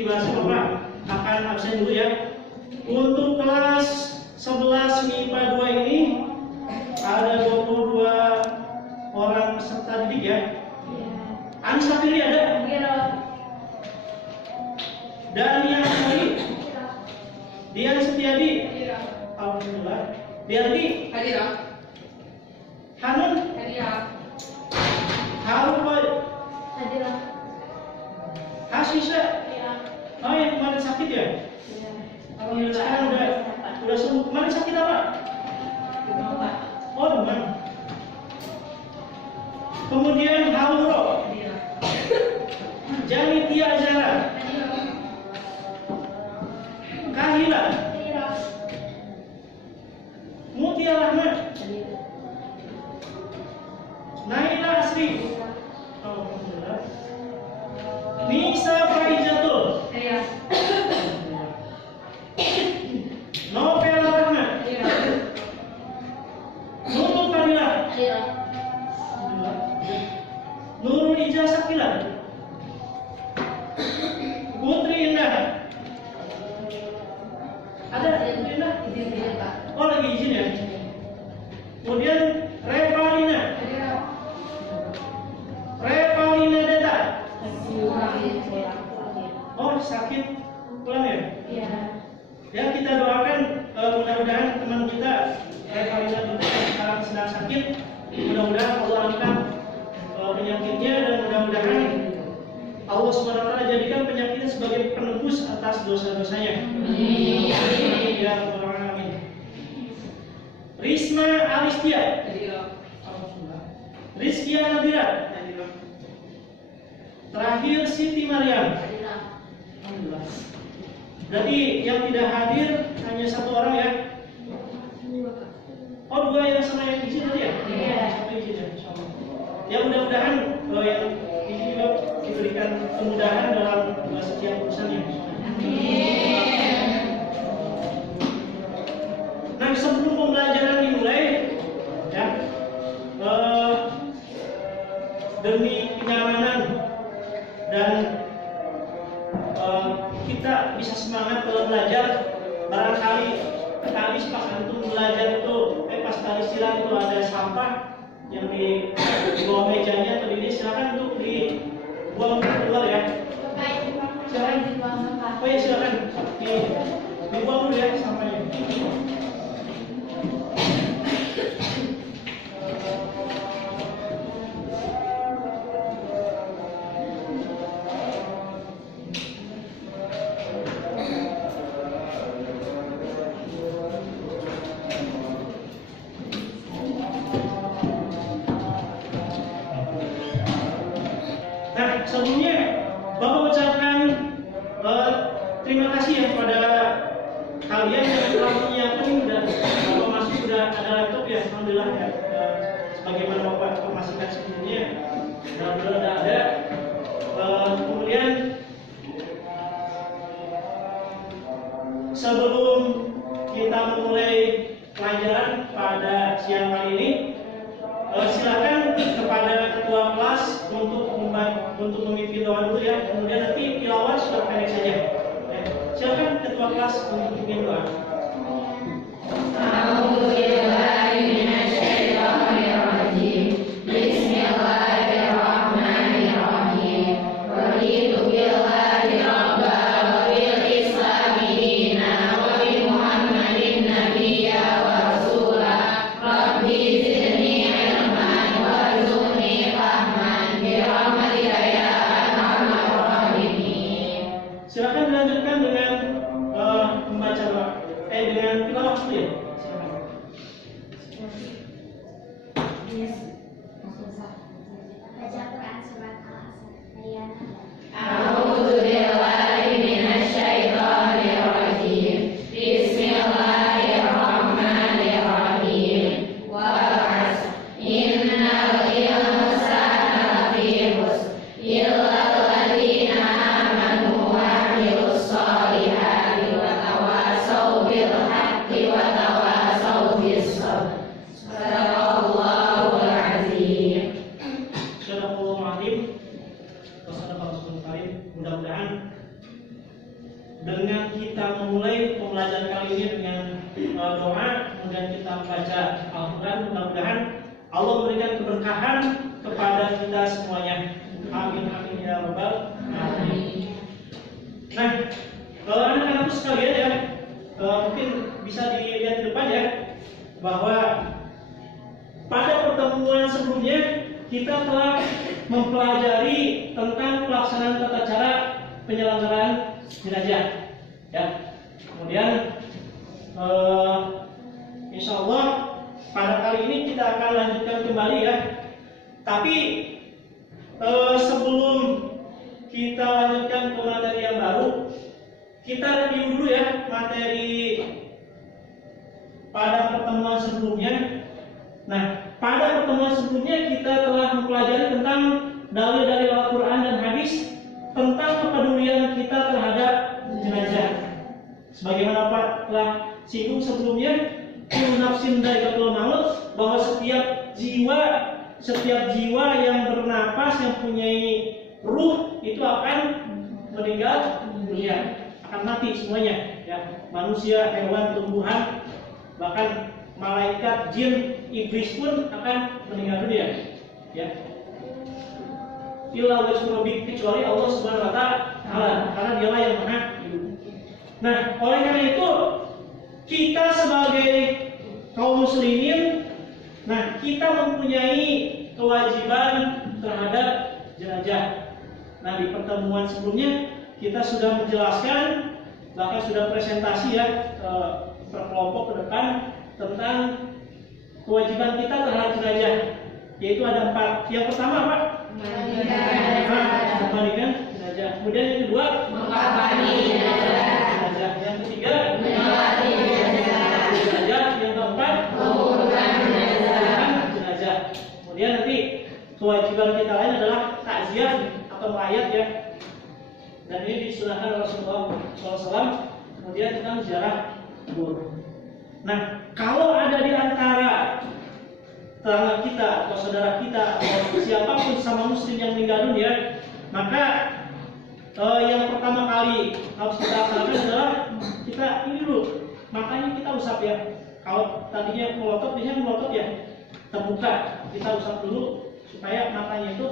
mengikuti bahasa Bapak akan absen dulu ya. Untuk kelas 11 MIPA 2 ini ada 22 orang peserta didik ya. Anis Safiri ada? Daniel Safiri, Dian Setiadi, alhamdulillah. Diarti, Hanun, Harun, Hasisa. Oh yang kemarin sakit ya? Alhamdulillah sekarang udah sembuh. Kemarin sakit apa? Oh demam. Kemudian Hauro, Janitia Azara, Kahila, Mutia Rahmat, Naila Asri, alhamdulillah. Nisa Faizatul, Novel Rahmat, Nurul Fadila, Nurul Ijazah Sakila, Putri Indah. Ada Putri Indah? Oh lagi izin ya. Kemudian Revalina Deta. Oh sakit pulang ya? Ya kita doakan mudah-mudahan teman kita Revalina Deta sekarang sedang sakit. Mudah-mudahan Allah angkat penyakitnya dan mudah-mudahan Allah SWT jadikan penyakitnya sebagai penebus atas dosa-dosanya. Amin. Ya Rabbal Alamin. Risma Alistia, Rizkia Nadira, terakhir Siti Maryam. Alhamdulillah. Berarti yang tidak hadir hanya satu orang ya? Oh dua yang sama yang izin tadi ya? Iya. Satu izin ya. Ya mudah-mudahan yang ini juga diberikan kemudahan dalam setiap urusannya. Nah sebelum pembelajaran dimulai, ya, demi kenyamanan dan kita bisa semangat dalam belajar, barangkali habis pas antum belajar itu, pas kali istirahat itu ada sampah yang di bawah mejanya atau ini silakan untuk dibuang keluar ya. Silakan. Oh ya silakan dibuang dulu ya sampahnya. Sebelumnya Bapak ucapkan terima kasih ya kepada kalian yang telah menyiapkan ini Bapak masih sudah ada laptop ya, alhamdulillah ya. Sebagaimana Bapak informasikan sebelumnya, sudah ada. Kemudian sebelum kita memulai pelajaran pada siang hari ini, silakan kepada ketua kelas untuk memimpin doa dulu ya. Kemudian nanti tilawah sudah pendek saja. Silakan ketua kelas untuk memimpin doa. Silakan dilanjutkan dengan membaca doa. Dengan tilawah dulu ya. Baca Quran surat Al-Asr. dengan kita memulai pembelajaran kali ini dengan doa, kemudian kita membaca Al-Quran. Mudah-mudahan Allah memberikan keberkahan kepada kita semuanya. Amin amin ya rabbal alamin. Nah, anak-anakku sekalian ya, mungkin bisa dilihat di depan ya, bahwa pada pertemuan sebelumnya kita telah mempelajari tentang pelaksanaan tata cara penyelenggaraan jenazah. Ya, kemudian insya Allah pada kali ini kita akan lanjutkan kembali ya. Tapi sebelum kita lanjutkan ke materi yang baru, kita review dulu ya materi pada pertemuan sebelumnya. Nah, pada pertemuan sebelumnya kita telah mempelajari tentang dalil-dalil Al-Quran dan hadis tentang kepedulian kita terhadap jenazah. Sebagaimana Pak telah singgung sebelumnya, kullu nafsin dha'iqatul maut, bahwa setiap jiwa yang bernapas, yang punya ruh itu akan meninggal dunia, akan mati semuanya ya, manusia, hewan, tumbuhan, bahkan malaikat, jin, iblis pun akan meninggal dunia ya. Illa wajhu rabbik, kecuali Allah Subhanahu wa taala, karena dialah yang maha hidup. Nah, oleh karena itu kita sebagai kaum muslimin, nah kita mempunyai kewajiban terhadap jenazah. Nah, di pertemuan sebelumnya kita sudah menjelaskan, bahkan sudah presentasi ya per kelompok ke depan tentang kewajiban kita terhadap jenazah, yaitu ada 4. Yang pertama apa? Memandikan jenazah. Kemudian yang kedua, mengkafani jenazah. Yang ketiga, menyolati jenazah. Yang keempat, menguburkan jenazah. Kemudian nanti kewajiban kita lain adalah takziah atau melayat ya. Dan ini disunahkan Rasulullah SAW. Kemudian kita menziarah kubur. Nah, kalau ada di antara tetangga kita atau saudara kita atau siapapun sama muslim yang meninggal dunia, maka yang pertama kali harus kita lakukan adalah kita ini dulu, matanya kita usap ya. Kalau tadinya melotot, biasanya melotot ya, terbuka, kita usap dulu supaya matanya itu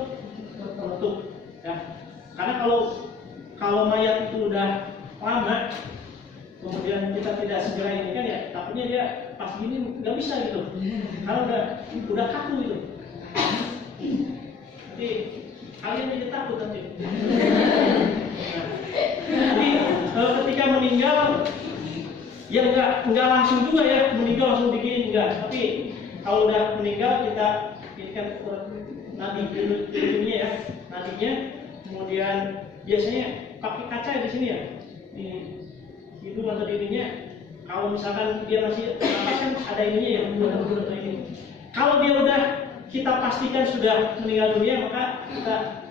tertutup ya. Karena kalau mayat itu udah lama, kemudian kita tidak segera ini kan ya, takutnya dia pas gini nggak bisa gitu, karena udah kaku gitu. Nanti kalian jadi takut nanti. Jadi ketika meninggal, ya nggak langsung juga ya meninggal langsung begini enggak. Tapi kalau udah meninggal kita ikan nadi dulunya ya, nadinya, kemudian biasanya pakai kaca di sini ya, di hidung atau dirinya. Kalau misalkan dia masih napas kan ada ininya ya, bulat-bulat ini. Kalau dia udah kita pastikan sudah meninggal dunia, maka kita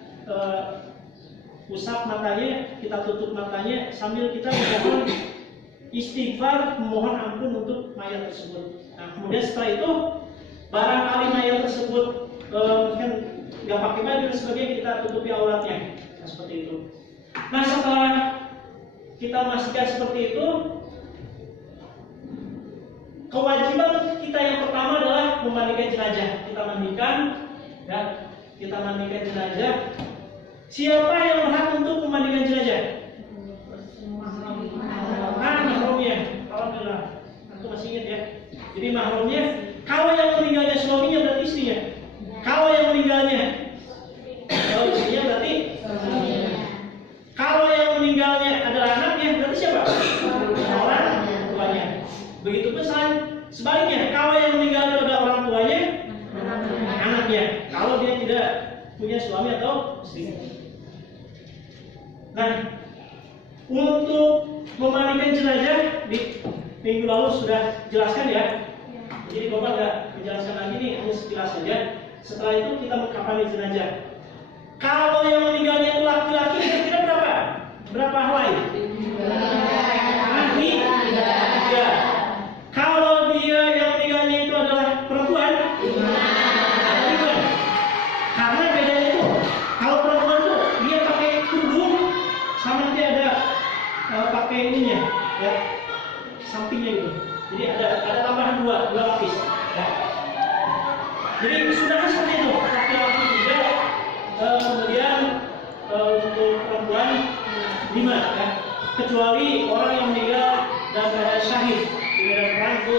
usap matanya, kita tutup matanya sambil kita memohon istighfar, memohon ampun untuk mayat tersebut. Nah, kemudian setelah itu barangkali mayat tersebut mungkin nggak pakai baju dan sebagainya, kita tutupi auratnya. Nah, seperti itu. Nah, setelah kita memastikan seperti itu, kewajiban kita yang pertama adalah memandikan jenazah. Kita mandikan, ya, kita mandikan jenazah. Siapa yang berhak untuk memandikan jenazah? Mahramnya. Alhamdulillah, aku masih ingat ya. Jadi mahramnya, kalau yang meninggalnya suaminya berarti istrinya. Kalau yang meninggalnya istrinya berarti suaminya. Kalau yang meninggalnya adalah anaknya berarti siapa? Orang tuanya. Begitu pun sebaliknya, kalau yang meninggal adalah orang tuanya, anaknya. Kalau dia tidak punya suami atau istri. Nah, untuk memandikan jenazah di minggu lalu sudah jelaskan ya. Jadi Bapak nggak menjelaskan lagi nih, hanya sekilas saja. Setelah itu kita mengkafani jenazah. Kalau yang meninggalnya itu laki-laki, kira-kira berapa? Berapa helai? Tiga. Kalau dia yang meninggalnya itu adalah perempuan, karena bedanya itu, kalau perempuan tuh dia pakai kerudung, sama nanti ada pakai diterima ya. Kecuali orang yang meninggal dalam keadaan syahid di medan perang itu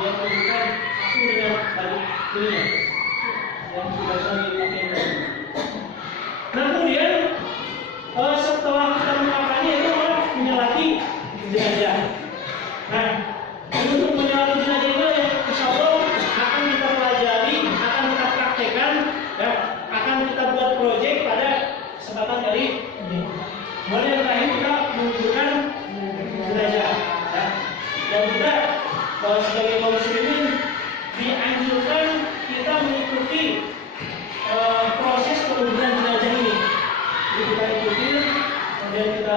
dia menunjukkan aku dengan balik dunia yang sudah saya dipakai. Nah kemudian setelah kita melakukannya itu menyelati jenazah. Nah untuk menyelati jenazah itu yang insya Allah akan kita pelajari, akan kita praktekkan, ya, akan kita buat proyek pada kesempatan kali ini. Mulai yang terakhir kita menunjukkan jenazah, ya. Dan kita sebagai kaum muslimin dianjurkan kita mengikuti proses penguburan jenazah ini. Jadi kita ikuti, kemudian kita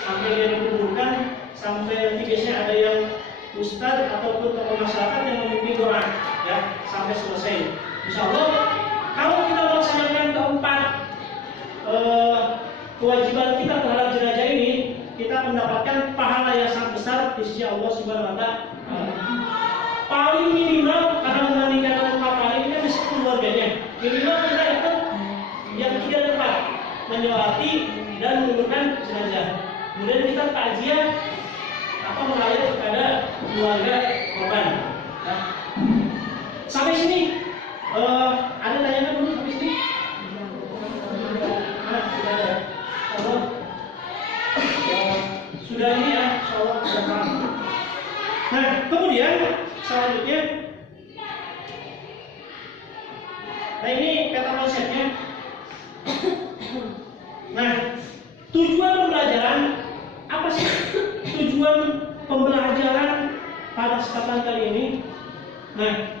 sampai dia dikuburkan, sampai nanti biasanya ada yang ustadz ataupun tokoh masyarakat yang memimpin doa, ya, sampai selesai. Insya Allah, kalau kita melaksanakan keempat kewajiban kita terhadap jenazah ini, kita mendapatkan pahala yang sangat besar di sisi Allah Subhanahu Wa Taala. Paling minimal karena membandingkan keempat hal ini kan bisa keluarganya. Minimal kita ikut yang 3 tempat menyolati dan menguburkan jenazah. Kemudian kita takziah atau merayat kepada keluarga korban. Nah, sampai sini ada tanyakan dulu sampai sini? Nah, sudah ada. Allah sudah ini ya, insyaallah sudah paham. Nah, kemudian selanjutnya, nah ini kata konsepnya. Nah, tujuan pembelajaran apa sih? Tujuan pembelajaran pada kesempatan kali ini. Nah,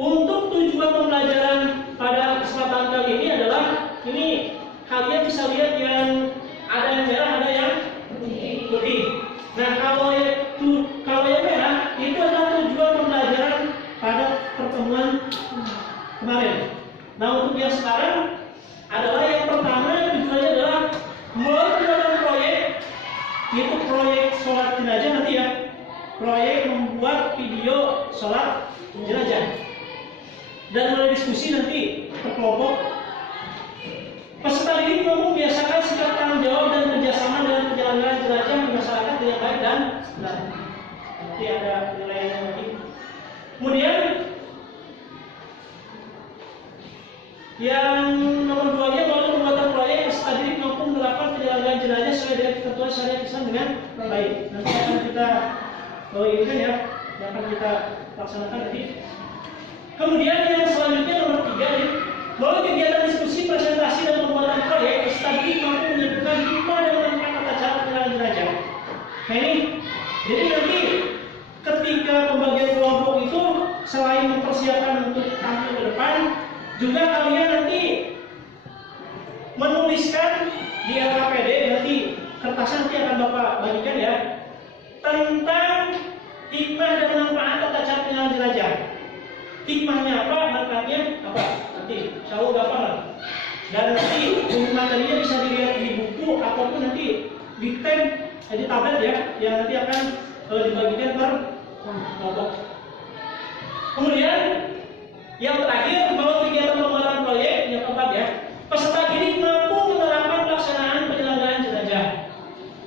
untuk tujuan pembelajaran pada kesempatan kali ini adalah ini kalian bisa lihat yang ada yang merah, ada yang putih. Nah, kalau yang merah itu adalah tujuan pembelajaran pada pertemuan kemarin. Nah, untuk yang sekarang adalah yang pertama tujuannya adalah membuat proyek, yaitu proyek sholat jenazah nanti ya, proyek membuat video sholat jenazah dan mulai diskusi nanti per kelompok. Peserta didik mampu membiasakan sikap tanggung jawab dan kerjasama dalam perjalanan jenazah di masyarakat dengan baik dan benar. Nanti ada penilaiannya lagi. Kemudian yang nomor 2-nya melalui pembuatan proyek peserta didik mampu menerapkan perjalanan jenazah sesuai dengan ketentuan syariat Islam dengan baik. Nanti akan kita ini kan ya, yang akan kita laksanakan nanti. Kemudian yang selanjutnya nomor 3 ya, melalui kegiatan diskusi, presentasi dan pembuatan proyek peserta didik mampu menyebutkan hikmah dan manfaat tata cara perjalanan jenazah. Nah ini, jadi nanti ketika pembagian kelompok itu selain mempersiapkan untuk tampil ke depan, juga kalian nanti menuliskan di LKPD, nanti kertasnya nanti akan Bapak bagikan ya, tentang hikmah dan manfaat tata cara perjalanan jenazah. Hikmahnya apa, manfaatnya apa, nanti insya Allah gampang lah. Dan nanti buku materinya bisa dilihat di buku ataupun nanti di di tablet ya, yang nanti akan dibagikan per kelompok. Kemudian yang terakhir, bahwa kegiatan pembuatan proyek yang keempat ya, peserta didik mampu menerapkan pelaksanaan penyelenggaraan jenazah.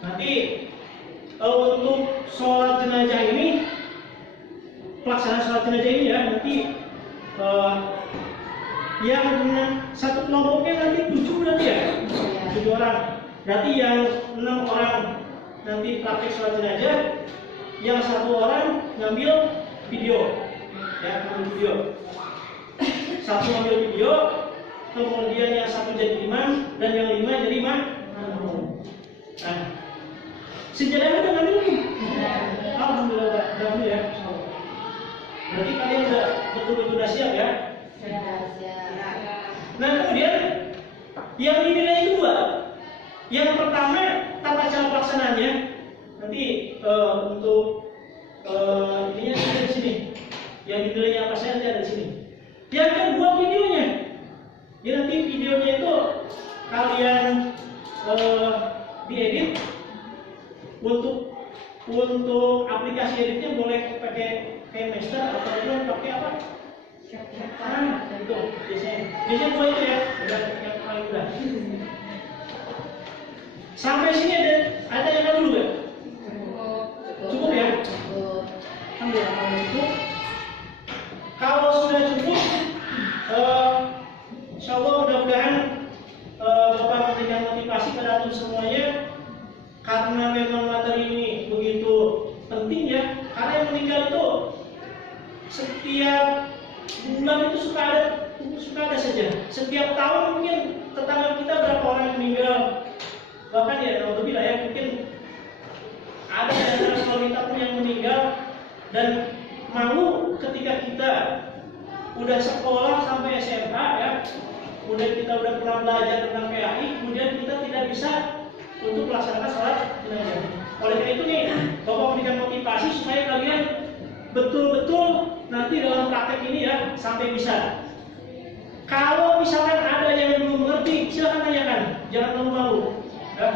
Nanti untuk sholat jenazah ini, pelaksanaan sholat jenazah ini ya, nanti yang satu kelompoknya nanti 7 nanti ya, 7 orang. Berarti yang 6 orang nanti praktek sholat jenazah, yang 1 orang ngambil video, ya, ngambil video. 1 ngambil video, kemudian yang 1 jadi imam dan yang 5 jadi makmum. Nah, sejarahnya udah ngambil nih. Alhamdulillah, udah ngambil ya. Berarti kalian udah betul-betul udah siap ya? Nah kemudian yang dinilai 2, yang pertama tata cara pelaksanaannya nanti untuk ininya ada di sini. Yang dinilainya apa saja nanti ada di sini. Yang kedua videonya, ya nanti videonya itu kalian diedit untuk aplikasi editnya boleh pakai Master atau pakai apa? Itu biasanya 2 itu ya, udah yang paling mudah. suka ada saja. Setiap tahun mungkin tetangga kita berapa orang yang meninggal, bahkan ya kalau lebih lah ya, mungkin ada di antara kita pun yang meninggal. Dan malu ketika kita udah sekolah sampai SMA ya, kemudian kita udah pernah belajar tentang PAI, kemudian kita tidak bisa untuk melaksanakan sholat jenazah. Oleh karena itu nih, Bapak memberikan motivasi supaya kalian betul-betul nanti dalam praktek ini ya sampai bisa. Kalau misalkan ada yang belum mengerti, silakan tanyakan, jangan malu-malu. Ya,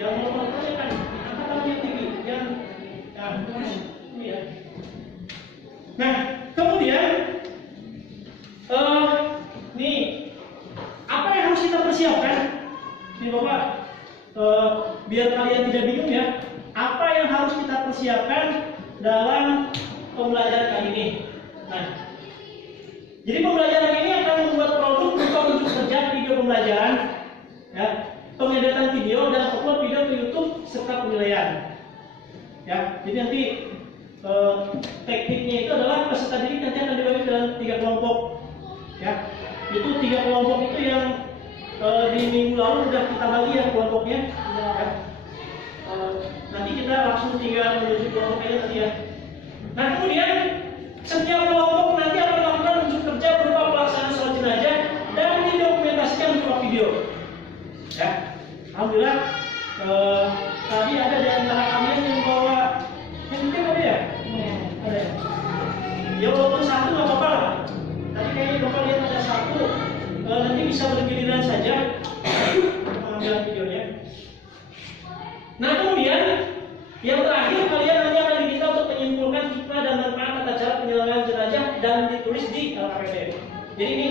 jangan malu-malu, tanyakan. Angkat tangannya tinggi, jangan. Ini ya. Nah, kemudian nih apa yang harus kita persiapkan? Nih Bapak, biar kalian tidak bingung ya, apa yang harus kita persiapkan dalam pembelajaran kali ini? Nah, jadi pembelajaran ini akan membuat produk berupa unjuk kerja video pembelajaran, ya, pengeditan video dan upload video ke YouTube serta penilaian. Ya, jadi nanti tekniknya itu adalah peserta didik nanti akan dibagi dalam 3 kelompok. Ya, itu 3 kelompok itu yang di minggu lalu sudah kita bagi ya kelompoknya. Ya. Nanti kita langsung tinggal menuju kelompoknya nanti ya. Nah kemudian setiap kelompok nanti akan melakukan unjuk kerja berupa pelaksanaan sholat jenazah dan didokumentasikan berupa video. Ya, alhamdulillah tadi ada di antara kalian yang bawa handphone ada ya? Ada ya. Ya walaupun satu nggak apa-apa lah. Tadi kayaknya Bapak lihat ada satu. Nanti bisa bergiliran saja mengambil videonya. Nah kemudian yang terakhir kalian nanti akan diminta untuk menyimpulkan hikmah dan manfaat tata cara penyelenggaraan jenazah dan ditulis di LKPD. Jadi ini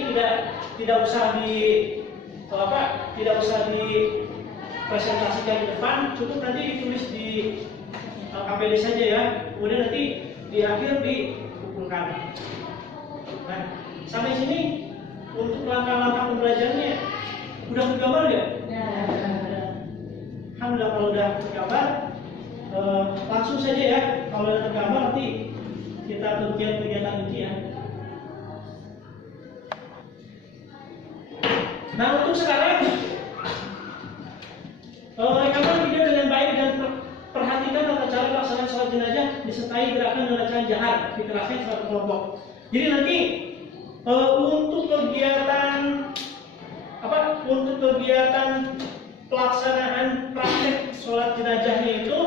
tidak usah dipresentasikan di depan, cukup nanti ditulis di LKPD saja ya. Kemudian nanti di akhir dikumpulkan. Nah sampai sini untuk langkah-langkah pembelajarannya udah tergambar nggak? Alhamdulillah kalau udah tergambar. Langsung saja ya, kalau ada gambar nanti kita tunjukkan kegiatan ini ya. Nah untuk sekarang rekaman video dengan baik dan perhatikan tata cara pelaksanaan sholat jenazah disertai gerakan dan bacaan jahar dikeraskan satu kelompok. Jadi nanti untuk kegiatan pelaksanaan praktek sholat jenazahnya itu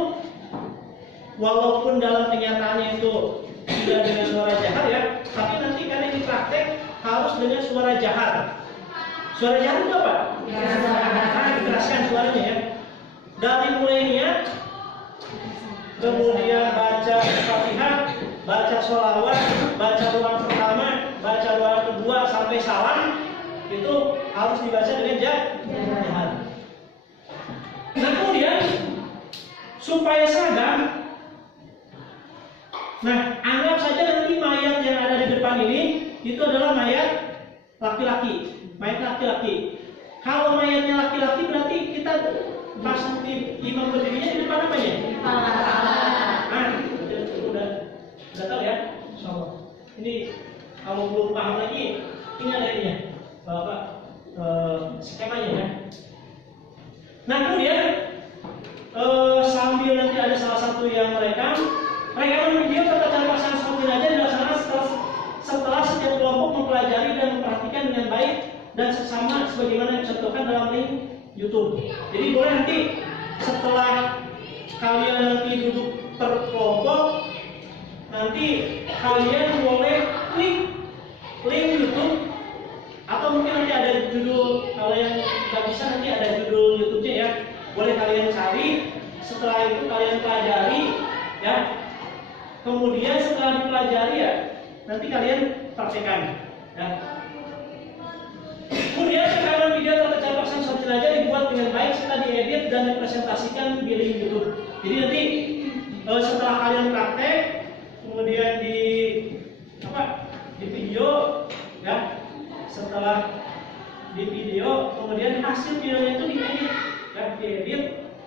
walaupun dalam kenyataannya itu tidak dengan suara jahar ya, tapi nanti karena ini praktek harus dengan suara jahar. Suara jahar itu apa? Dikeraskan suaranya ya. Dari mulai niat, kemudian baca Fatihah, baca sholawat, baca doa pertama, baca doa kedua sampai salam, itu harus dibaca dengan jahar. Nah kemudian supaya seragam. Nah, anggap saja nanti mayat yang ada di depan ini itu adalah mayat laki-laki. Kalau mayatnya laki-laki berarti kita pas di imam berdirinya di depan apa ya? Nah, udah tahu ya? Insyaallah. Ini kalau belum paham lagi, ini ada ini ya, Bapak skemanya ya. Nah kemudian sambil nanti ada salah satu yang rekaman video tata cara pelaksanaan sholat jenazah dilaksanakan setelah setiap kelompok mempelajari dan memperhatikan dengan baik dan sesama sebagaimana dicontohkan dalam link YouTube. Jadi boleh nanti setelah kalian nanti duduk per kelompok, nanti kalian boleh klik link YouTube atau mungkin nanti ada judul, kalau yang nggak bisa nanti ada judul YouTube-nya ya. Boleh kalian cari, setelah itu kalian pelajari ya. Kemudian setelah dipelajari ya, nanti kalian praktekkan ya. Kemudian rekaman video tata cara pelaksanaan sholat jenazah dibuat dengan baik serta diedit dan dipresentasikan di link YouTube. Jadi nanti setelah kalian praktek, kemudian di video ya. Setelah di video, kemudian hasil videonya itu diedit,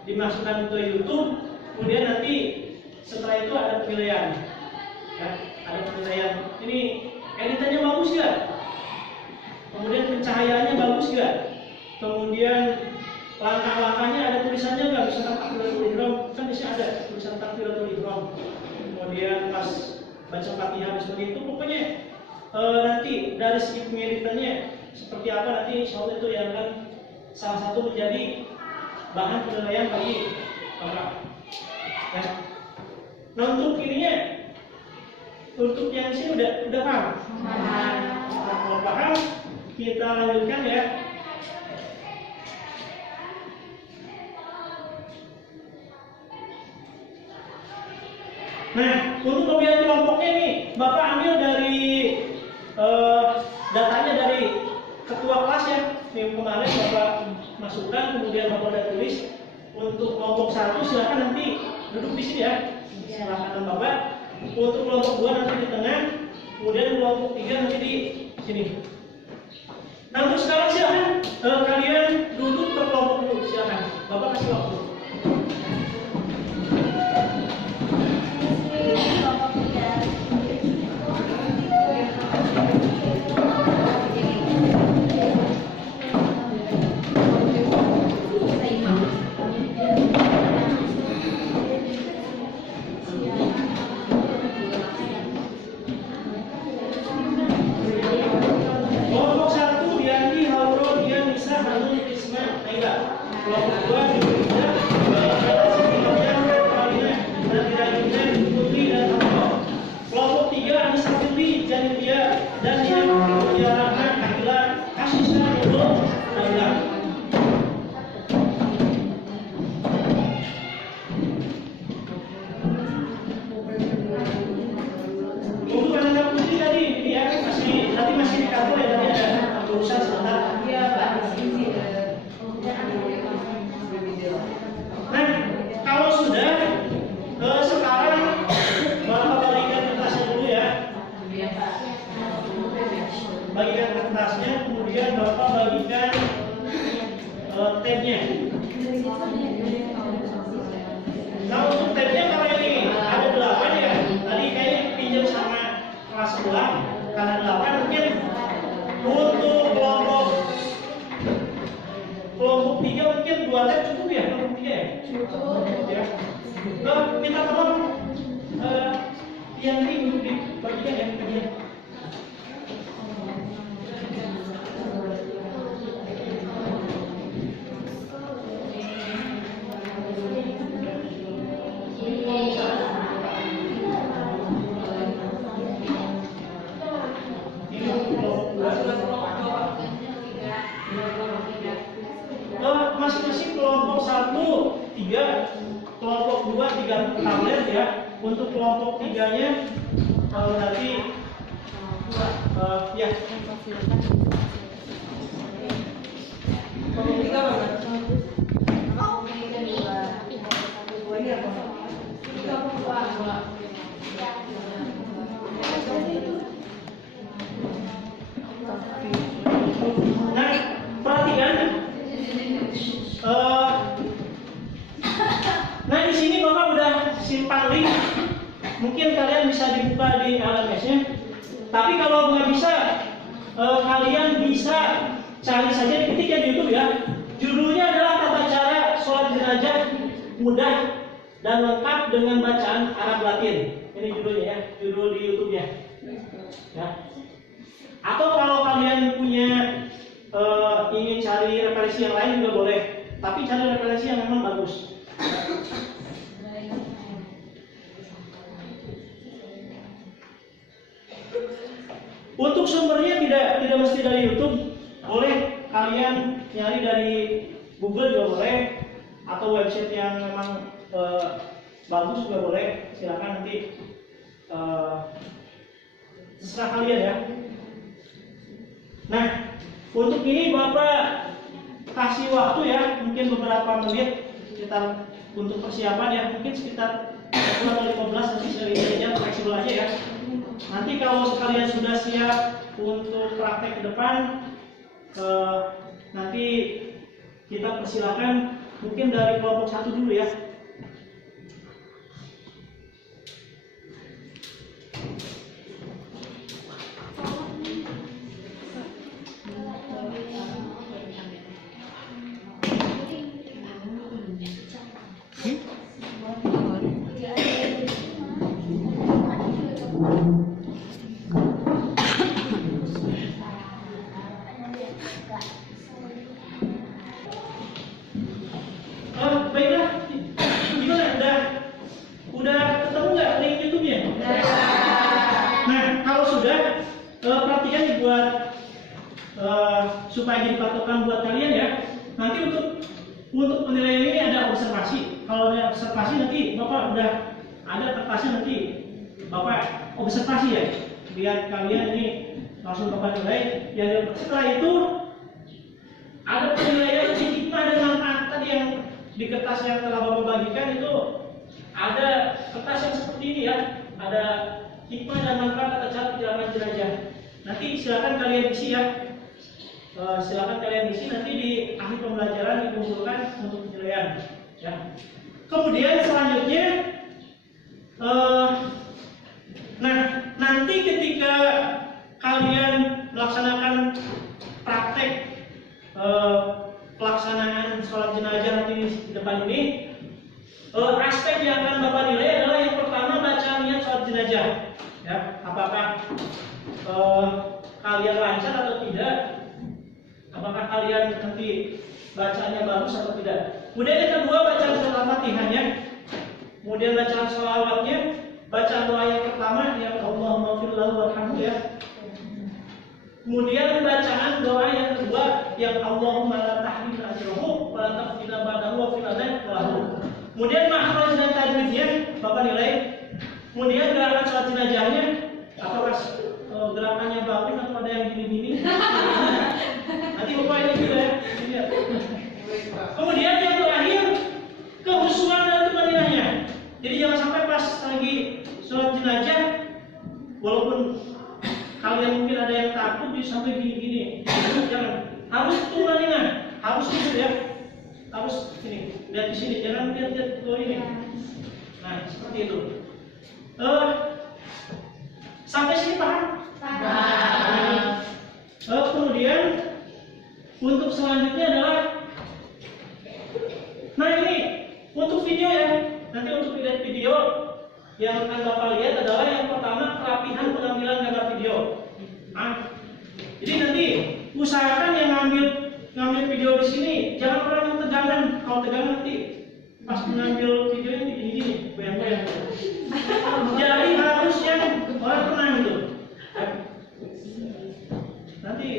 dimasukkan ke YouTube, kemudian nanti setelah itu ada penilaian. Ya, ada penilaian. Ini editannya bagus ya? Kemudian langkah-langkahnya ada tulisannya nggak? Misalkan takbiratul ihram, kan di sini ada tulisan takbiratul ihram. Kemudian pas baca Fatihah seperti itu, pokoknya nanti dari segi pengeditannya seperti apa nanti insya Allah itu yang akan salah satu menjadi bahan penilaian bagi Bapak. Ya. Nah untuk ininya, untuk yang sini udah paham? Nah, kalau paham kita lanjutkan ya. Nah, untuk pemilihan kelompoknya nih, Bapak ambil dari datanya dari ketua kelas ya. Yang kemarin Bapak masukkan, kemudian Bapak udah tulis. Untuk kelompok 1 silakan nanti duduk di sini ya. Silakan Bapak. Untuk kelompok 2 nanti di tengah, kemudian kelompok 3 nanti di sini. Nah, untuk sekarang silakan kalian duduk per kelompok dulu, silakan. Bapak kasih waktu. Kelompok 1 Diandi, Hauro, Dian, Nisa, Hanun, Isma, Naila. Kelompok 2 Dian, Putri dan Hauro. Kelompok 3 Anissa Fitri, Janidia, dan yang Mulia Rahman, Akila, Asisa, Nurul, Naila. Untuk anak putri tadi ini ya masih di kantor ya, tadi ada urusan sebentar. Iya, Pak. Nah, kalau sudah sekarang Bapak bagikan kertasnya dulu ya. Bagikan kertasnya, kemudian Bapak bagikan tabnya. Nah, untuk tabnya karena ini ada 8 ya. Tadi kayaknya pinjam sama kelas sebelah karena 8 mungkin untuk kelompok 3 mungkin 2 tab cukup ya, kelompok 3 ya? Cukup ya. Kita tolong yang ini untuk dibagikan ya ke dia. Masing-masing kelompok 1, 3, kelompok 2, 3 tablet ya. Untuk kelompok 3-nya nanti ya. Kelompok 3 mana? Nah, perhatikan. Nah di sini Bapak udah simpan link. Mungkin kalian bisa dibuka di LMS-nya. Tapi kalau nggak bisa, kalian bisa cari saja ketik ya di YouTube ya. Judulnya adalah tata cara sholat jenazah mudah dan lengkap dengan bacaan Arab Latin. Ini judulnya ya, judul di YouTube-nya. Ya. Atau kalau kalian punya ingin cari referensi yang lain juga boleh. Tapi cari referensi yang memang bagus. Untuk sumbernya tidak mesti dari YouTube, boleh kalian nyari dari Google juga boleh, atau website yang memang bagus juga boleh. Silakan nanti terserah kalian ya. Nah, untuk ini Bapak kasih waktu ya, mungkin beberapa menit kita untuk persiapan ya, mungkin sekitar 15 nanti aja fleksibel aja ya. Nanti kalau kalian sudah siap untuk praktek ke depan, nanti kita persilakan mungkin dari kelompok 1 dulu ya. Baiklah, gimana? Udah ketemu nggak link YouTube-nya? Nah, kalau sudah, perhatikan dibuat supaya jadi patokan buat kalian ya. Nanti untuk penilaian ini ada observasi. Kalau ada observasi nanti Bapak udah ada kertasnya, nanti Bapak observasi ya. Biar kalian ini langsung Bapak nilai. Ya, setelah itu ada penilaian hikmah dan manfaat tadi yang di kertas yang telah Bapak bagikan itu. Ada kertas yang seperti ini ya. Ada hikmah dan manfaat atas cara perjalanan jelajah. Nanti silakan kalian isi ya. Silakan kalian isi, nanti di akhir pembelajaran dikumpulkan untuk penilaian ya. Kemudian selanjutnya nah, nanti ketika kalian melaksanakan praktek pelaksanaan sholat jenazah nanti di depan ini, aspek yang akan Bapak nilai adalah yang pertama baca niat sholat jenazah ya. Apakah kalian lancar atau tidak? Apakah kalian nanti bacanya bagus atau tidak? Kemudian yang kedua bacaan surah Al-Fatihahnya, kemudian bacaan sholawatnya, bacaan doa yang pertama yang Allahumma fir lahu warhamhu ya. Kemudian bacaan doa yang kedua yang Allahumma la tahrimna ajrahu wa la taftina ba'dahu wa fil lahu. Kemudian makhraj dan tajwidnya Bapak nilai. Kemudian gerakan sholat jenazahnya, apakah gerakannya bagus atau ada yang gini-gini? Nanti Bapak ini juga ya. Kemudian yang terakhir kehusuan dan tumaniyahnya. Jadi jangan sampai pas lagi sholat jenazah, walaupun kalian mungkin ada yang takut bisa sampai gini-gini, jangan. Harus tumaniyah, harus gitu ya. Harus ini, lihat di sini, jangan lihat ke ini. Nah, seperti itu. Sampai sini paham? Paham. Kemudian untuk selanjutnya adalah, nah ini untuk video ya. Nanti untuk video yang akan Bapak lihat adalah yang pertama perapihan pengambilan gambar video. Nah, jadi nanti usahakan yang ngambil video di sini jangan orang yang tegangan. Kalau tegangan nanti pas mengambil videonya begini-gini, goyang-goyang. Jadi harus yang orang tenang gitu. Nanti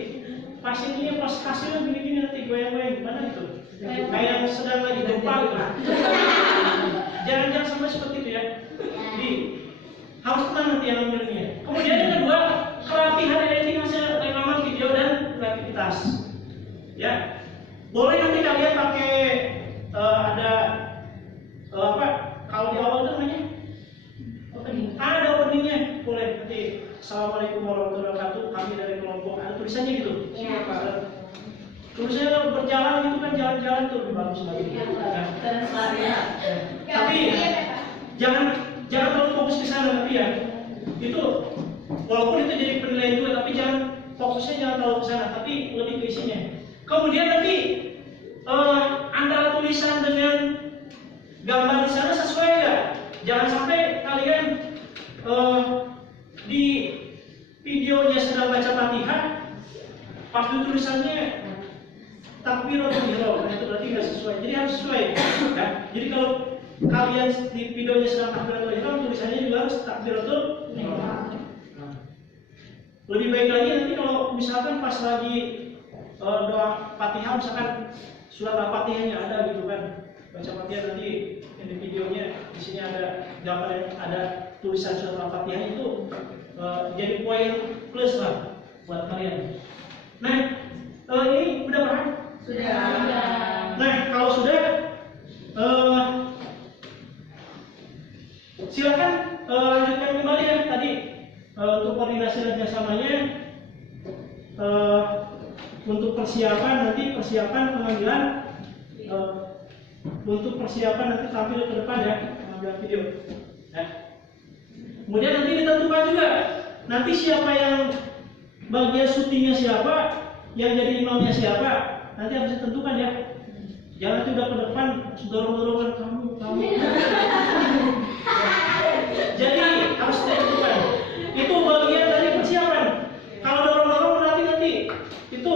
pas ininya pas hasilnya begini-gini nanti goyang-goyang gimana gitu. Kayak yang sedang lagi gempa gitu. Jangan sampai seperti itu ya. Jadi harus tenang nanti yang ngambilnya. Kemudian yang kedua, kerapihan editing hasil rekaman video dan kreativitas. Ya, boleh nanti kalian pakai ada apa? Kalau di awal itu namanya ada openingnya, boleh nanti. Assalamualaikum warahmatullahi wabarakatuh. Kami dari kelompok ada tulisannya gitu. Ya. Tulisannya berjalan gitu kan, jalan-jalan tuh lebih bagus lagi. Ya. Tapi jangan terlalu fokus ke sana tapi ya. Itu walaupun itu jadi penilaian juga, tapi jangan fokusnya jangan terlalu ke sana, tapi lebih ke isinya. Kemudian nanti antara tulisan dengan gambar di sana sesuai ya. Jangan sampai kalian di videonya sedang baca Fatihah, pas di tulisannya takbiratul ihram, nah itu berarti nggak sesuai. Jadi harus sesuai. Ya. Jadi kalau kalian di videonya sedang takbiratul ihram, tulisannya juga harus takbiratul ihram. Lebih baik lagi nanti kalau misalkan pas lagi doa Fatihah, misalkan surat Al-Fatihahnya ada gitu kan, baca Fatihah nanti di videonya di sini ada gambar yang ada tulisan surat Al-Fatihah, itu jadi poin plus lah buat kalian. Nah, ini udah paham? Sudah. Nah, kalau sudah silakan lanjutkan kembali ya tadi untuk koordinasi dan kerjasamanya. Untuk persiapan nanti pengambilan untuk persiapan nanti tampil ke depan ya, pengambilan video. Ya. Kemudian nanti ditentukan juga nanti siapa yang bagian syutingnya siapa, yang jadi imamnya siapa, nanti harus ditentukan ya. Jangan nanti udah ke depan dorong-dorongan kamu. Jadi harus ditentukan. Itu bagian dari persiapan. Kalau dorong-dorong nanti itu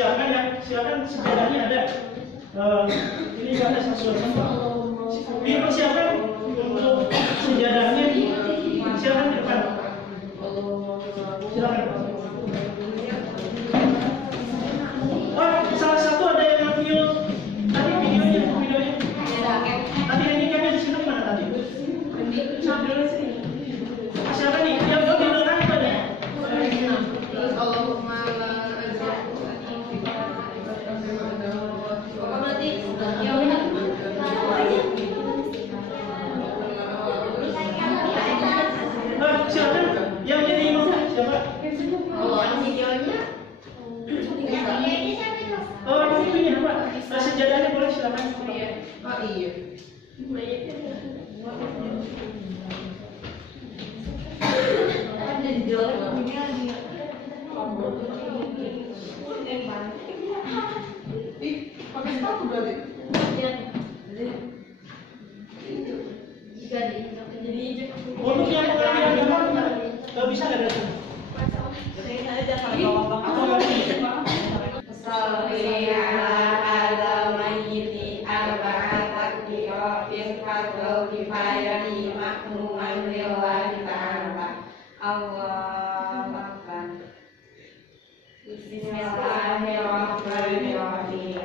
dipersiapkan ya. Silakan sejadahnya ada. Ini ada sesuatu. Dipersiapkan untuk sejadahnya. Silakan ke depan. Silakan. Oh, salah satu ada yang video tadi videonya. Tadi handicapnya di sini mana tadi? Siapa nih? Yang mau didoakan itu ada? Silakan. Yang jadi imam siapa? Oh, ini apa? Sejadahnya boleh silakan. Oh iya. Pakai sepatu berarti? Untuk yang mengalami agama nggak bisa nggak datang? Aku nggak bisa. Salli ala mayyiti arba'at takbiratin fardhu kifayati ma'muman lillahi ta'ala. Allahu akbar. Bismillahirrahmanirrahim.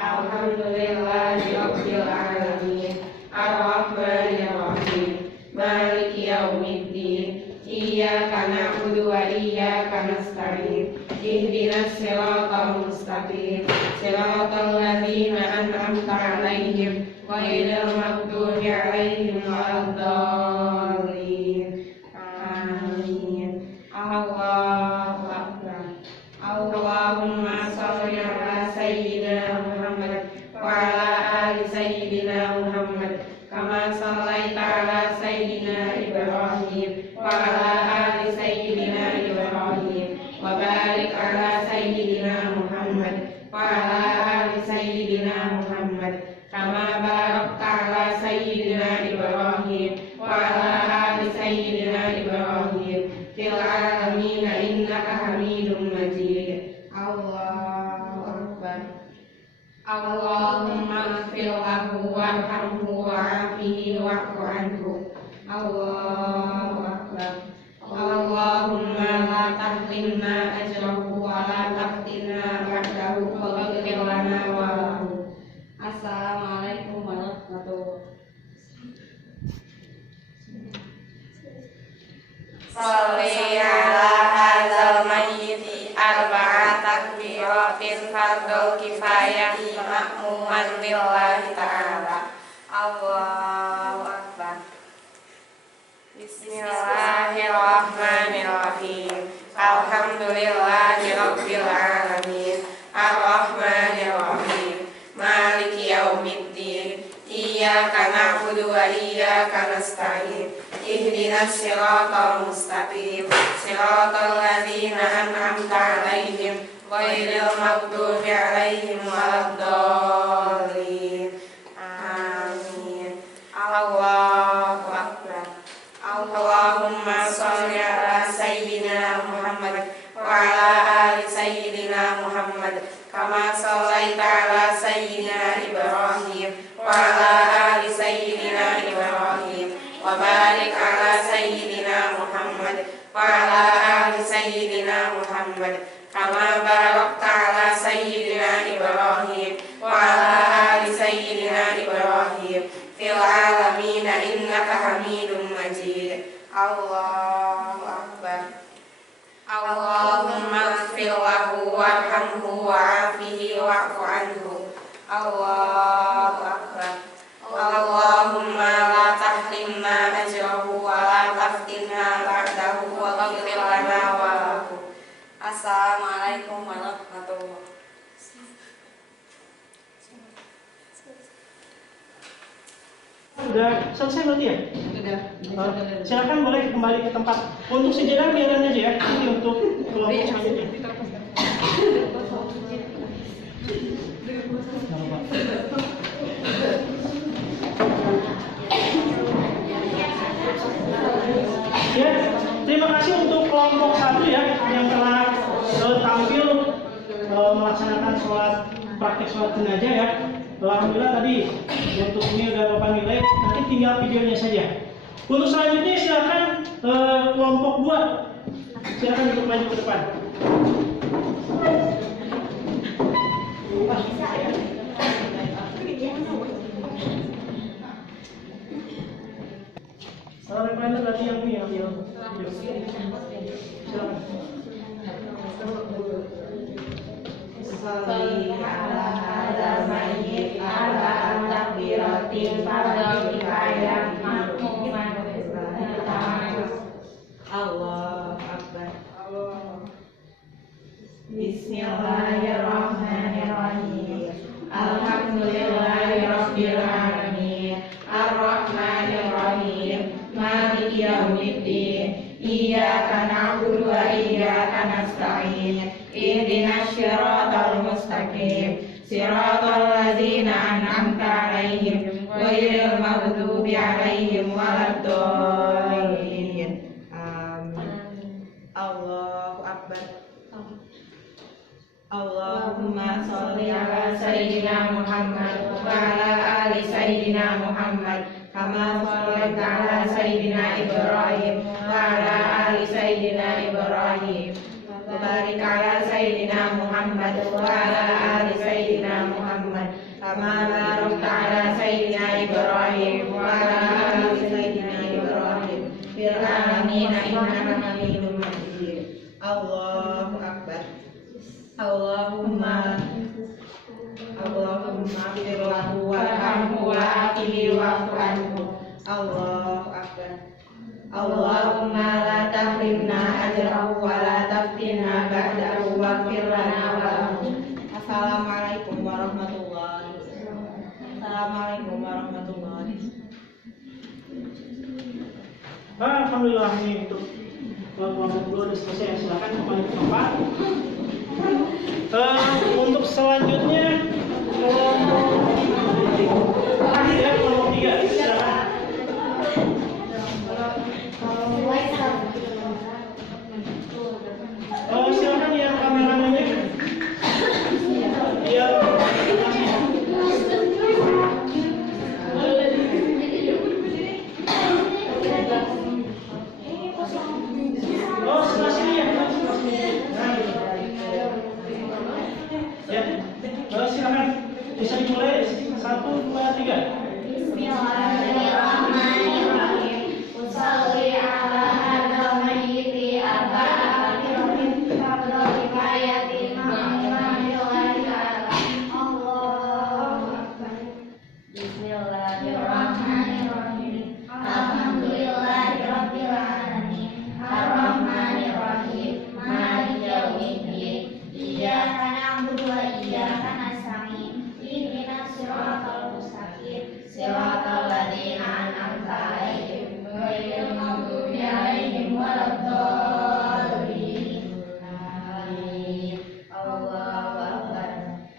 Alhamdulillahi rabbil alamin. Ar-rahmanir rahim. Maliki yaumiddin. Iyyaka na'budu wa iyyaka nasta'in. Ihdinas siratal mustaqim. Siratal ladzina an'amta 'alaihim ghairil maghdubi 'alaihim waladdallin. Amin. Allahu akbar. Allahumma shalli 'ala sayyidina Muhammad wa 'ala ali sayyidina Muhammad kama shallaita 'ala sayyidina Ibrahim wa 'ala ali sayyidina Ibrahim wa barik 'ala sayyidina Muhammad wa 'ala ali sayyidina Muhammad kama barakta 'ala sayyidina Ibrahim wa 'ala ali sayyidina Ibrahim fil 'alamin innaka Hamidum Majid. Allahu akbar. Allahumma ighfir lahu warhamhu wa'afihi wa'fu anhu. Allahu akbar. Allahumma la tahrimna ajrahu wa la taftinna ba'dahu waghfir lana wa lahu. Assalamualaikum warahmatullahi wabarakatuh. Salli ala hadzal mayyiti arba'at takbiratin fardhu kifayati ma'muman lillahi ta'ala. Allahu akbar. Bismillahirrahmanirrahim. Alhamdulillahi rabbil alamin. Ar-rahmanir rahim. Maliki yaumiddin. Iyyaka na'budu wa iyyaka nasta'in. Ihdinas siratal mustaqim. Siratal ladzina an'amta 'alaihim ghairil maghdubi 'alaihim waladdallin. Amin. Allahu akbar. Allahumma shalli 'ala sayyidina Muhammad wa 'ala ali sayyidina Muhammad kama shallaita 'ala sayyidina Ibrahim wa 'ala ali sayyidina Ibrahim wa barik 'ala sayyidina Muhammad wa 'ala ali sayyidina Muhammad kama barakta 'ala sayyidina Ibrahim wa 'ala ali sayyidina Ibrahim fil 'alamin innaka Hamidum Majid. Allahu akbar. Allahumma ighfir lahu warhamhu wa'afihi wa'fu anhu. Allahu akbar. Allahumma la tahrimna ajrahu wa la taftinna ba'dahu waghfir lana wa lahu. Assalamualaikum warahmatullahi wabarakatuh. Sudah selesai berarti ya? Sudah. Silakan boleh kembali ke tempat. Untuk sejarah biarin aja ya. Ini untuk kelompok selanjutnya. Ya, terima kasih untuk kelompok 1 ya yang telah tampil melaksanakan praktek sholat jenazah ya. Alhamdulillah tadi untuk ini udah Bapak nilai, nanti tinggal videonya saja. Untuk selanjutnya silakan kelompok 2 silakan untuk maju ke depan. Kalau referensi berarti yang ini yang silakan. Salli ala hadzal mayyit arba'an takbiratin fardhu kifayah makmuman Allahu akbar. Bismillahirrahmanirrahim. Alhamdulillahi rabbil alamin. Arrahmanirrahim. Maliki yaumiddin. Iyyaka na'budu wa iyyaka nasta'in. Ihdinas siratal mustaqim. Siratal ladzina an'amta 'alaihim ghairil maghdubi 'alaihim waladdallin. Amin. Allahu akbar. Allahumma sholli ala sayyidina Muhammad wa ala ali sayyidina Muhammad kama shallaita ala sayyidina Ibrahim wa ala ali sayyidina Ibrahim. Barik ala sayyidina Muhammad wa ala ali sayyidina Muhammad kama barakta ala sayyidina Ibrahim wa ala ali sayyidina Ibrahim fil alamin innaka Hamidum Majid. Allahu akbar. Allahumma firlahu warhamhu wa'afihi wa'fu anhu. Allahu akbar. Allahumma la tahrimna ajrahu wa la taftinna ba'dahu waghfir lana wa lahu. Assalamualaikum warahmatullahi wabarakatuh. Assalamualaikum warahmatullahi wabarakatuh. Alhamdulillah, ini untuk kelompok 2 sudah selesai. Silakan kembali ke tempat. Untuk selanjutnya kelompok 3 silakan. Silakan yang kameramennya. Ya, sebelah sini ya. Silakan bisa dimulai 1, 2, 3. Bismillahirrahmanirrahim. Usolli ala hadzal mayyiti arba'an takbiratin fardhu kifayatin makmuman lillahi ta'ala. Allahu akbar. Bismillahirrahmanirrahim. Alhamdulillahi rabbil alamin. Arrahmanirrahim. Maliki yaumiddin. Iyyaka na'budu wa iyyaka nasta'in. Ihdinas siratal mustaqim. Siratal ladzina an'amta 'alaihim ghairil maghdubi 'alaihim waladdallin. Amin. Allahu akbar.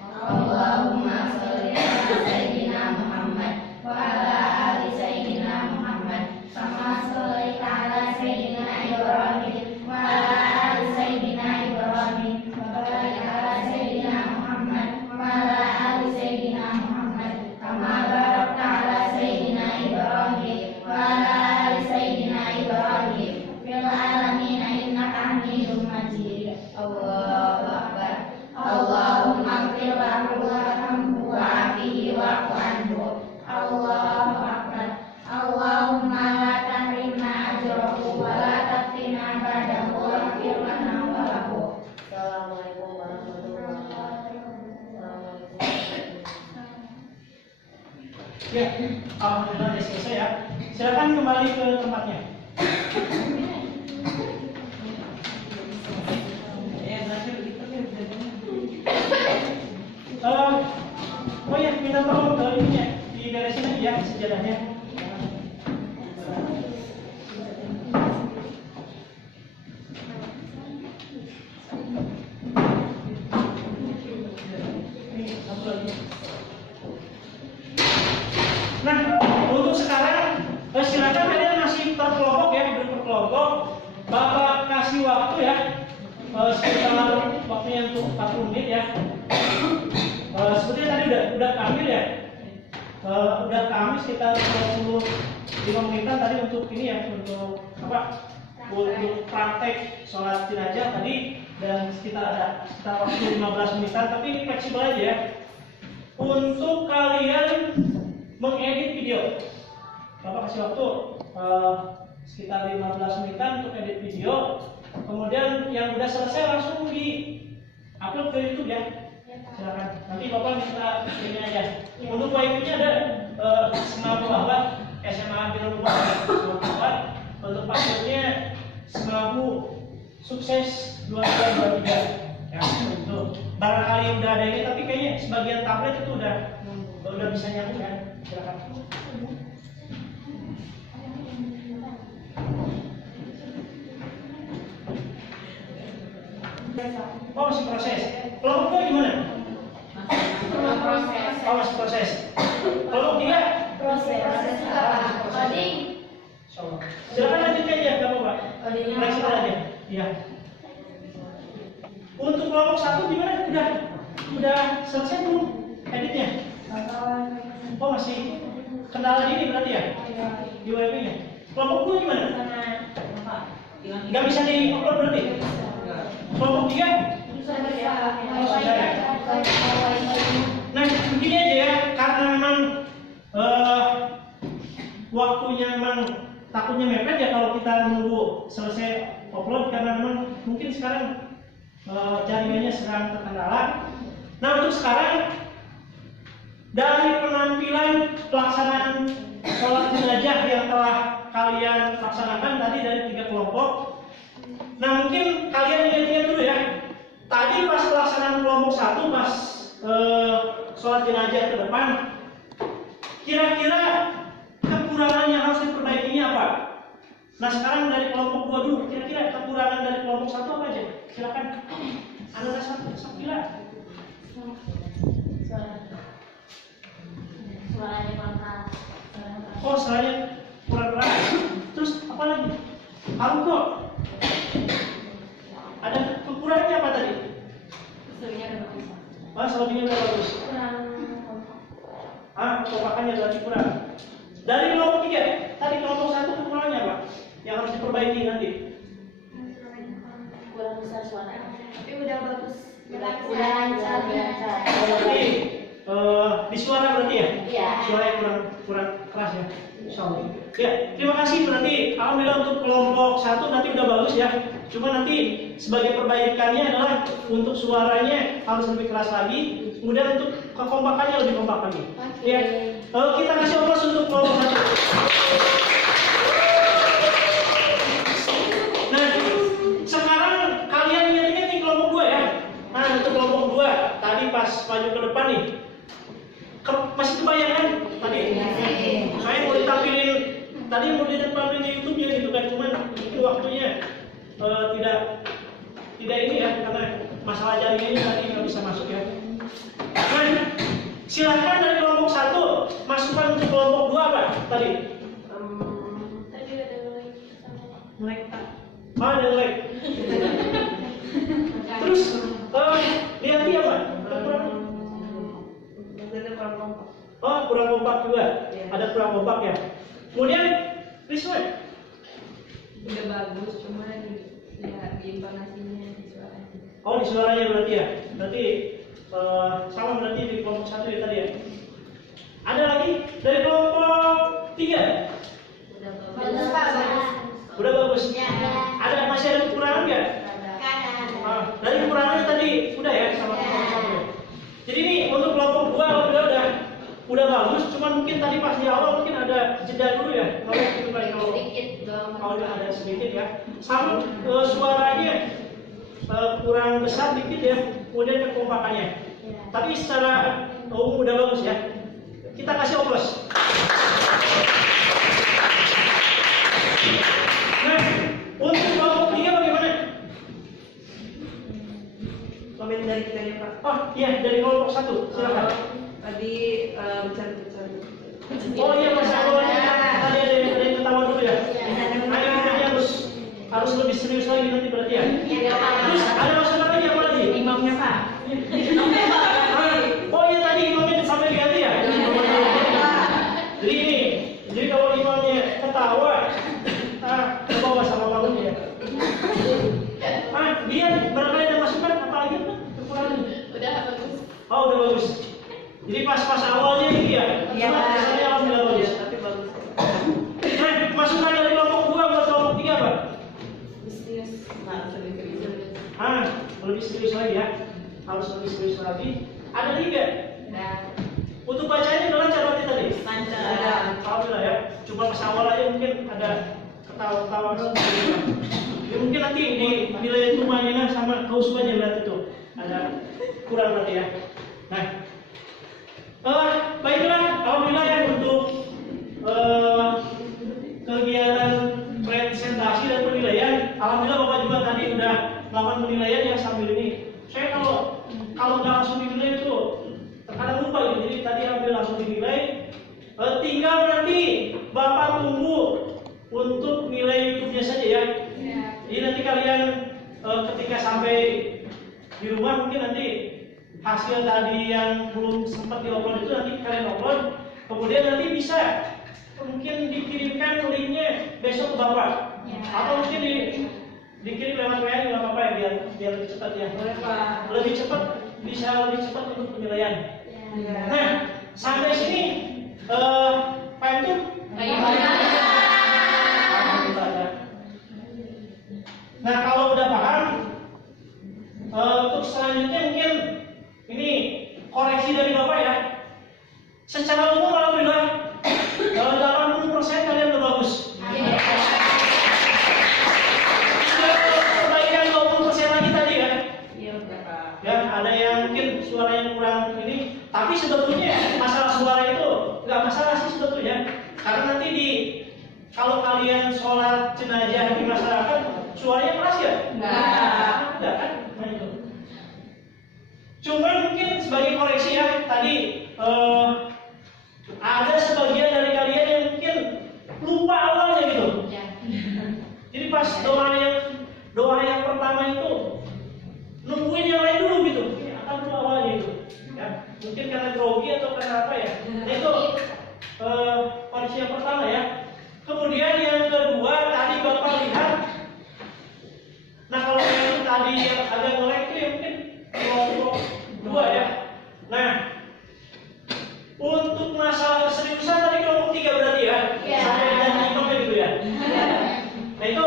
Allahumma sholli ala sayyidina Muhammad wa ala ali sayyidina Muhammad kama shallaita ala sayyidina Ibrahim wa ala ali sayyidina Ibrahim wa barik ala sayyidina Muhammad wa ala ali sayyidina Muhammad kama barakta ala sayyidina Ibrahim wa ala ali sayyidina Ibrahim fil alamin innaka Hamidum Majid. Allahu akbar. Allahumma ighfir lahu warhamhu wa'afihi wa'fu anhu. Allahu akbar. Allahumma la tahrimna ajrahu wa la taftinna ba'dahu waghfir lana wa lahu. Assalamualaikum warahmatullahi wabarakatuh. Ya, alhamdulillah sudah selesai ya. Silakan kembali ke tempatnya. Oh ya, minta tolong ininya diberesin aja ya sejadahnya. Nah, untuk sekarang silakan kalian masih per kelompok ya, per kelompok. Bapak kasih waktu ya sekitar waktunya untuk 40 menit ya. Sebetulnya tadi udah keambil ya. Udah keambil sekitar 25 menitan tadi untuk ini ya, untuk apa? Untuk praktek sholat jenazah tadi, dan sekitar waktu 15 menitan, tapi ini fleksibel aja ya. Untuk kalian mengedit video, Bapak kasih waktu sekitar 15 menitan untuk edit video. Kemudian yang udah selesai langsung di upload ke YouTube ya. Silakan. Nanti Bapak minta ini aja. Untuk wifi-nya ada SMA Bawah, SMA Birul Bawah. Untuk passwordnya Semoga sukses 2023 ya, itu barangkali udah ada ini, tapi kayaknya sebagian tablet itu udah bisa nyambung ya. Silakan. Oh, masih proses. Kelompok 2 gimana? Proses. Oh, masih proses. Kelompok 3? Proses juga Pak. Coding. Silakan lanjutkan ya, kamu Pak. Fleksibel aja. Iya. Untuk kelompok 1 gimana? Udah selesai belum editnya? Oh, masih kendala di ini berarti ya? Di wifi-nya. Kelompok 2 gimana? Nggak bisa di-upload berarti? Kelompok 3? Nah, begini aja ya, karena memang waktunya memang takutnya mepet ya kalau kita nunggu selesai upload, karena memang mungkin sekarang jaringannya sedang terkendala. Nah, untuk sekarang dari penampilan pelaksanaan sholat jenazah yang telah kalian laksanakan tadi dari 3 kelompok. Nah, mungkin kalian lihat-lihat dulu ya. Tadi pas pelaksanaan kelompok 1 pas sholat jenazah ke depan, kira-kira kekurangan yang harus diperbaikinya apa? Nah, sekarang dari kelompok 2 dulu, kira-kira kekurangan dari kelompok 1 apa aja? Silakan. Ada Sakila. Suaranya kurang keras. Oh, suaranya kurang keras. Terus apa lagi? Alko. Ada kekurangannya apa tadi? Oh, selebihnya udah bagus. Kekompakannya berarti kurang. Dari kelompok 3, tadi kelompok 1 kekurangannya apa? Yang harus diperbaiki nanti? Kurang besar suaranya. Tapi udah bagus. Udah lancar. Berarti di suara berarti ya? Iya. Suaranya kurang keras ya. Insyaallah. Ya, terima kasih, berarti alhamdulillah untuk kelompok 1 nanti udah bagus ya. Cuma nanti sebagai perbaikannya adalah untuk suaranya harus lebih keras lagi, kemudian untuk kekompakannya lebih kompak lagi. Ya. Kita kasih aplaus untuk kelompok 1. Nah, sekarang kalian ingat-ingat nih kelompok 2 ya. Nah, untuk kelompok 2 tadi pas maju ke depan nih, masih kebayang kan tadi? Saya mau ditampilin tadi, mau ditampilin di YouTube ya gitu kan, cuman itu waktunya tidak ini ya, karena masalah jaringannya tadi nggak bisa masuk ya. Nah, silakan dari kelompok 1 masukkan untuk kelompok 2 apa tadi? Tadi ada Melek. Ada melek. Terus lihat dia apa? Oh, kurang kompak juga. Ada kurang kompak ya. Kemudian Riswan. Udah bagus, cuma ya di intonasinya, di suaranya. Oh, di suaranya berarti ya. Berarti sama berarti di kelompok 1 ya tadi ya. Ada lagi dari kelompok 3. bagus Pak, bagus. Udah bagus. Ya. Masih ada kekurangan nggak? Dari kekurangannya tadi udah ya sama kelompok 1 ya. Jadi ini untuk kelompok 2 udah bagus, cuman mungkin tadi pas di awal mungkin ada jeda dulu ya. Kalau gitu kan Sedikit doang. kalau ada sedikit ya. Sama suaranya kurang besar dikit ya. Kemudian kekompakannya. Tapi secara umum udah bagus ya. Kita kasih aplaus. Nah, untuk kelompok 3 bagaimana? Komen dari kita ya Pak. Oh iya, dari kelompok 1 silakan. Tadi bercanda. Oh iya, Mas Awalnya tadi ada yang ketawa dulu ya. Ayo kita harus lebih lebih serius lagi nanti berarti ya. Terus ada masukan lagi apa lagi? Imamnya Pak. Oh iya tadi imamnya sampai diganti ya. Jadi ini, jadi kalau imamnya ketawa, ke bawah sama malunya. Dia barangkali ada masukan apa lagi tuh? Kekurangan. Udah bagus. Oh udah bagus. Jadi pas awalnya ini ya. Iya. Saya alhamdulillah bagus. Tapi bagus. Nah, masukan dari kelompok 2 buat kelompok 3 apa? Serius. Nah, serius. Lebih serius lagi ya. Harus lebih serius lagi. Ada 3. Udah. Untuk bacanya udah lancar berarti tadi? Lancar. Alhamdulillah ya. Cuma pas awal aja mungkin ada ketawa-ketawa. Ya, mungkin nanti di nilai tumanina sama kehusuannya berarti itu ada kurang berarti ya. Nah, baiklah, alhamdulillah ya untuk kegiatan presentasi dan penilaian. Alhamdulillah Bapak juga tadi udah melakukan penilaian ya sambil ini. Saya kalau nggak langsung dinilai itu terkadang lupa gitu. Jadi tadi ambil langsung dinilai. Tinggal nanti Bapak tunggu untuk nilai YouTube-nya saja ya. Jadi nanti kalian ketika sampai di rumah mungkin nanti hasil tadi yang belum sempat di-upload itu nanti kalian upload. Kemudian nanti bisa mungkin dikirimkan linknya besok ke Bapak. Atau mungkin dikirim lewat WA nggak apa-apa ya biar lebih cepat ya. Lebih cepat, bisa lebih cepat untuk penilaian. Nah, sampai sini Pak Entum? Nah, kalau udah paham, untuk selanjutnya mungkin ini koreksi dari Bapak ya. Secara umum alhamdulillah 80% kalian udah bagus. Perbaikan 20% lagi tadi kan? Ya, ada yang mungkin suara yang kurang ini, tapi sebetulnya masalah suara itu nggak masalah sih sebetulnya, karena nanti kalau kalian sholat jenazah di masyarakat suaranya keras ya? Enggak kan? Nah, itu. Cuma mungkin sebagai koreksi ya, tadi ada sebagian dari kalian yang mungkin lupa awalnya gitu. Jadi pas doa yang pertama itu nungguin yang lain dulu gitu. Akan dulu awalnya gitu. Ya, mungkin karena grogi atau karena apa ya. Nah, itu koreksi yang pertama ya. Kemudian yang kedua tadi Bapak lihat. Nah, kalau yang tadi yang agak ngelek itu ya mungkin kelompok 2 ya. Nah, untuk masalah keseriusan tadi kelompok 3 berarti ya. Sampai dengan imamnya gitu ya. Nah, itu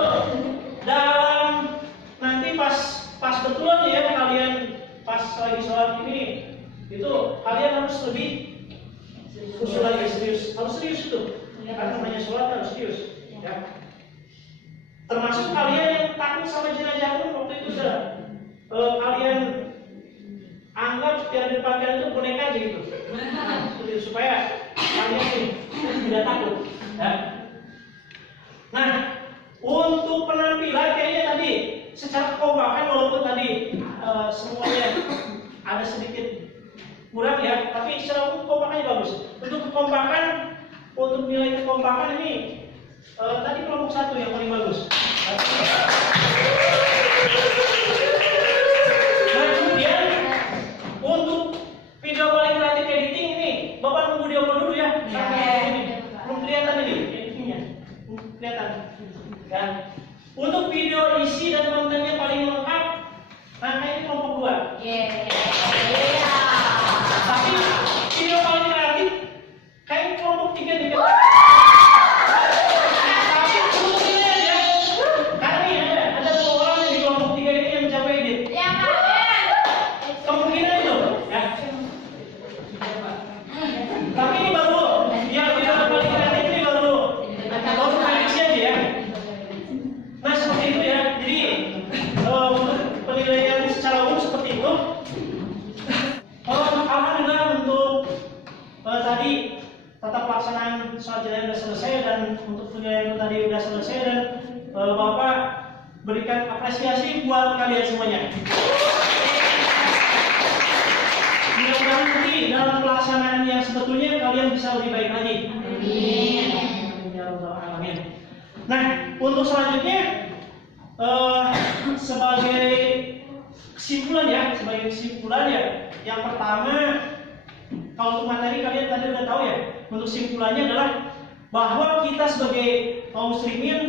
dalam nanti pas betulan ya kalian pas lagi sholat ini itu kalian harus lebih khusus lagi, harus serius itu. Karena namanya sholat harus serius ya. Termasuk kalian yang takut sama jenazah pun waktu itu sudah kalian anggap yang di depan kalian itu boneka aja gitu. Supaya kalian tidak takut ya. Nah, untuk penampilan kayaknya tadi secara kekompakan walaupun tadi semuanya ada sedikit kurang ya, tapi secara umum kekompakannya bagus. Untuk kekompakan, untuk nilai kekompakan ini tadi kelompok 1 yang paling bagus. Nah, kemudian untuk video paling kreatif editing ini, Bapak tunggu di upload dulu ya. Sampai ini belum kelihatan ini editingnya, belum kelihatan. Ya. Untuk video isi dan kontennya paling lengkap, nah ini kelompok 2. Tapi video paling kreatif kayak kelompok 3 nih. Tapi sebetulnya ya, karena ada 2 orang di kelompok 3 ini yang mencapai edit. Kemungkinan itu, ya. Tapi ini baru, ya video paling kreatif ini baru prediksi aja ya. Nah seperti itu ya. Jadi untuk penilaian secara umum seperti itu. Alhamdulillah untuk tadi tata pelaksanaan sholat jenazah sudah selesai dan untuk penilaian tadi sudah selesai dan Bapak berikan apresiasi buat kalian semuanya. Mudah-mudahan nanti dalam pelaksanaan yang sebetulnya kalian bisa lebih baik lagi. Amin. Ya Rabbal Alamin. Nah, untuk selanjutnya sebagai kesimpulan ya, yang pertama, kalau untuk materi kalian tadi udah tahu ya, untuk kesimpulannya adalah bahwa kita sebagai kaum muslimin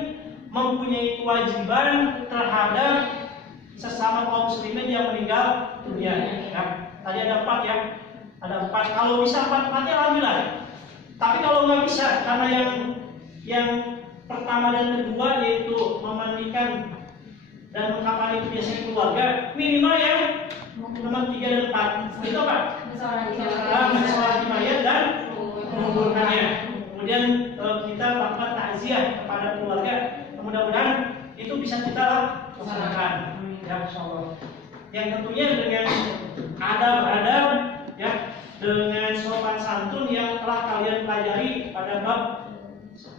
mempunyai kewajiban terhadap sesama kaum muslimin yang meninggal dunia. Ya, tadi ada 4 ya, ada 4. Kalau bisa 4-4-nya alhamdulillah. Tapi kalau nggak bisa, karena yang pertama dan kedua yaitu memandikan dan mengkafani itu biasanya keluarga, minimal yang nomor 3 dan 4 itu apa? Mensolatkan mayat dan menguburkannya. Kemudian kita melakukan takziah kepada keluarga. Mudah-mudahan itu bisa kita laksanakan. Ya, insyaallah. Yang tentunya dengan adab-adab ya, dengan sopan santun yang telah kalian pelajari pada bab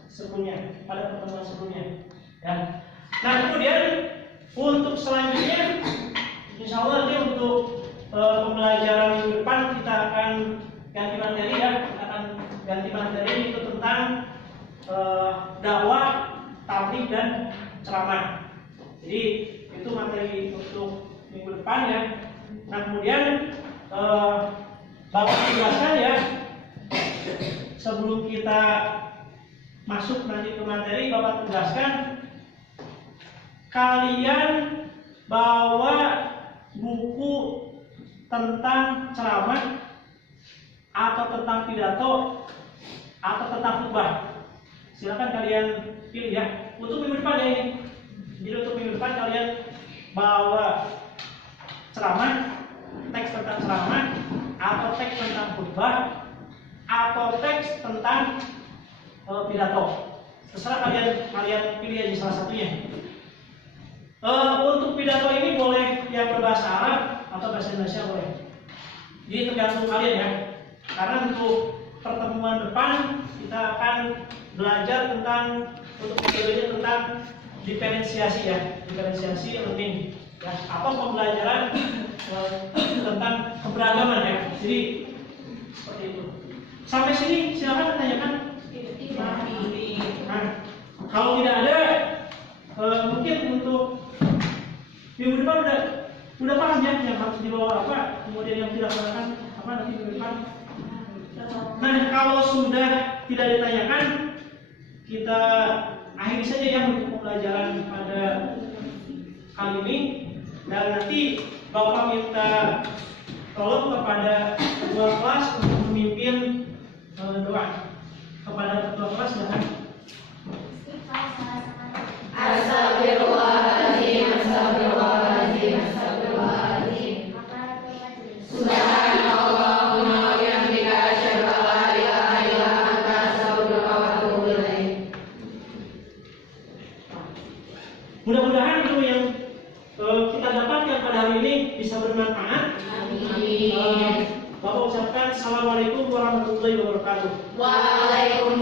sebelumnya, pada pertemuan sebelumnya. Ya. Nah, kemudian untuk selanjutnya, insya Allah nanti untuk pembelajaran minggu depan kita akan ganti materi ya. Kita akan ganti materi itu tentang dakwah, tabligh dan ceramah. Jadi itu materi untuk minggu depan ya. Nah, kemudian Bapak jelaskan ya, sebelum kita masuk nanti ke materi, Bapak tegaskan kalian bawa buku tentang ceramah atau tentang pidato atau tentang khutbah. Silakan kalian pilih ya. Untuk minggu depan ya ini. Jadi untuk minggu depan kalian bawa ceramah, teks tentang ceramah atau teks tentang khutbah atau teks tentang pidato. Terserah kalian pilih aja salah satunya. Untuk pidato ini boleh yang berbahasa Arab atau bahasa Indonesia boleh. Jadi tergantung kalian ya. Karena untuk pertemuan depan kita akan belajar tentang untuk metodenya tentang diferensiasi ya, diferensiasi learning. Ya, apa pembelajaran tentang keberagaman ya. Jadi seperti itu. Sampai sini silakan tanyakan. Nah, kalau tidak ada, mungkin untuk minggu depan udah paham ya yang harus dibawa apa, kemudian yang tidak dilaksanakan apa nanti minggu depan. Nah, kalau sudah tidak ditanyakan, kita akhiri saja ya untuk pembelajaran pada kali ini. Dan nanti Bapak minta tolong kepada ketua kelas untuk memimpin doa. Kepada ketua kelas dan Astagfirullahaladzim, astagfirullahaladzim, astagfirullahaladzim. Subhanallahumma wa bihamdika asyhadu an la ilaha illa anta astaghfiruka wa atubu ilaik. mudah-mudahan ilmu yang kita dapatkan pada hari ini bisa bermanfaat. Amin. Bapak ucapkan assalamualaikum warahmatullahi wabarakatuh. Waalaikumsalam.